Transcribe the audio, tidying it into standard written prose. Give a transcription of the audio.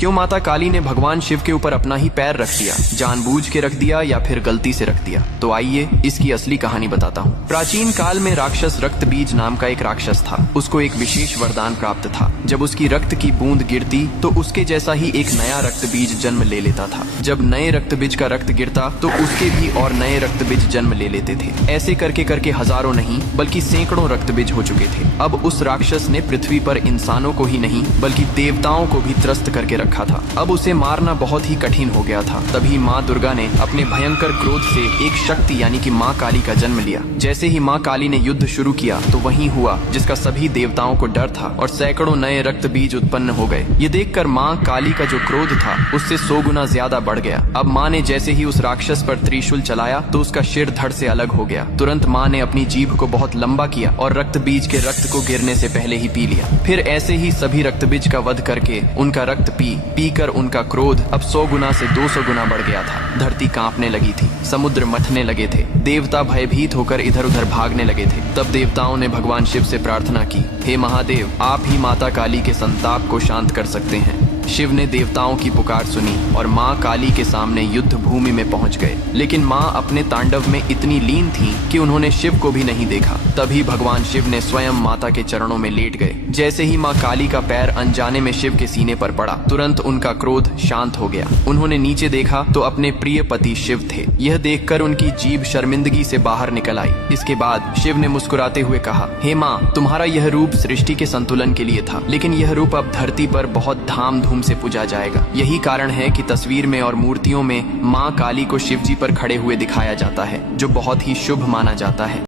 क्यों माता काली ने भगवान शिव के ऊपर अपना ही पैर रख दिया? जानबूझ के रख दिया या फिर गलती से रख दिया? तो आइए इसकी असली कहानी बताता हूँ। प्राचीन काल में राक्षस रक्त बीज नाम का एक राक्षस था। उसको एक विशेष वरदान प्राप्त था। जब उसकी रक्त की बूंद गिरती तो उसके जैसा ही एक नया रक्त बीज जन्म ले लेता था। जब नए रक्त बीज का रक्त गिरता तो उसके भी और नए रक्त बीज जन्म ले लेते थे। ऐसे करके करके हजारों नहीं बल्कि सैकड़ों रक्त बीज हो चुके थे। अब उस राक्षस ने पृथ्वी पर इंसानों को ही नहीं बल्कि देवताओं को भी त्रस्त करके रखा था। अब उसे मारना बहुत ही कठिन हो गया था। तभी माँ दुर्गा ने अपने भयंकर क्रोध से एक शक्ति यानी कि माँ काली का जन्म लिया। जैसे ही माँ काली ने युद्ध शुरू किया तो वही हुआ जिसका सभी देवताओं को डर था और सैकड़ों नए रक्त बीज उत्पन्न हो गए। ये देखकर माँ काली का जो क्रोध था उससे 100 गुना ज्यादा बढ़ गया। अब माँ ने जैसे ही उस राक्षस पर त्रिशूल चलाया तो उसका सिर धड़ से अलग हो गया। तुरंत माँ ने अपनी जीभ को बहुत लंबा किया और रक्त बीज के रक्त को गिरने से पहले ही पी लिया। फिर ऐसे ही सभी रक्त बीज का वध करके उनका रक्त पी कर उनका क्रोध अब 100 गुना से 200 गुना बढ़ गया था। धरती कांपने लगी थी, समुद्र मथने लगे थे, देवता भयभीत होकर इधर उधर भागने लगे थे। तब देवताओं ने भगवान शिव से प्रार्थना की, हे महादेव, आप ही माता काली के संताप को शांत कर सकते हैं। शिव ने देवताओं की पुकार सुनी और माँ काली के सामने युद्ध भूमि में पहुंच गए। लेकिन माँ अपने तांडव में इतनी लीन थी कि उन्होंने शिव को भी नहीं देखा। तभी भगवान शिव ने स्वयं माता के चरणों में लेट गए। जैसे ही माँ काली का पैर अनजाने में शिव के सीने पर पड़ा, तुरंत उनका क्रोध शांत हो गया। उन्होंने नीचे देखा तो अपने प्रिय पति शिव थे। यह देखकर उनकी जीभ शर्मिंदगी से बाहर निकल आई। इसके बाद शिव ने मुस्कुराते हुए कहा, हे माँ, तुम्हारा यह रूप सृष्टि के संतुलन के लिए था, लेकिन यह रूप अब धरती पर बहुत धाम से पूजा जाएगा। यही कारण है कि तस्वीर में और मूर्तियों में माँ काली को शिवजी पर खड़े हुए दिखाया जाता है, जो बहुत ही शुभ माना जाता है।